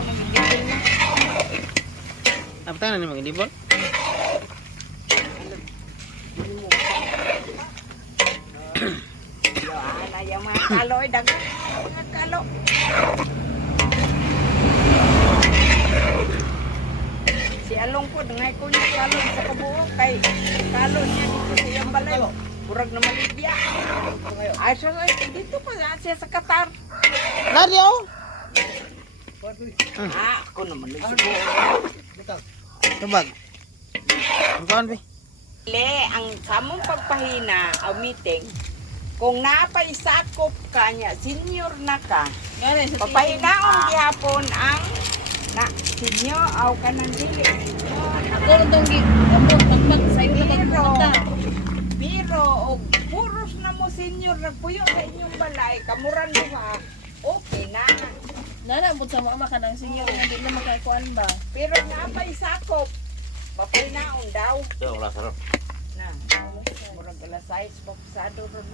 ko magiging na. Apa tayo na ni mga dibol? Ana yung mga kalo ay dago. Mga kalo. Si Along po, ngay ko niya kalo sa kabuo kay kalo niya dito sa iyang balay. Kurag na malibya. Ay, siya dito pa siya sa Qatar. Dari oh. Ako naman nagsiguro. Tubag. Ang kawan be. Le, ang samong pagpahina o meeting, kung napaisakop ka niya, senior na ka, papahinaon gihapon ang na senior aw ka ng dili. Ako nung gamot pagpag sa iyo na Pero og puros na mo senior nagpuyo sa inyong balay, kamuran duha, okay na. Nana mo sa mama ka ng senior nga di na makakuan ba. Pero napaisakop, papahinaon daw. Yo, wala sarap. Na, murag alas 6 pa pasado ron.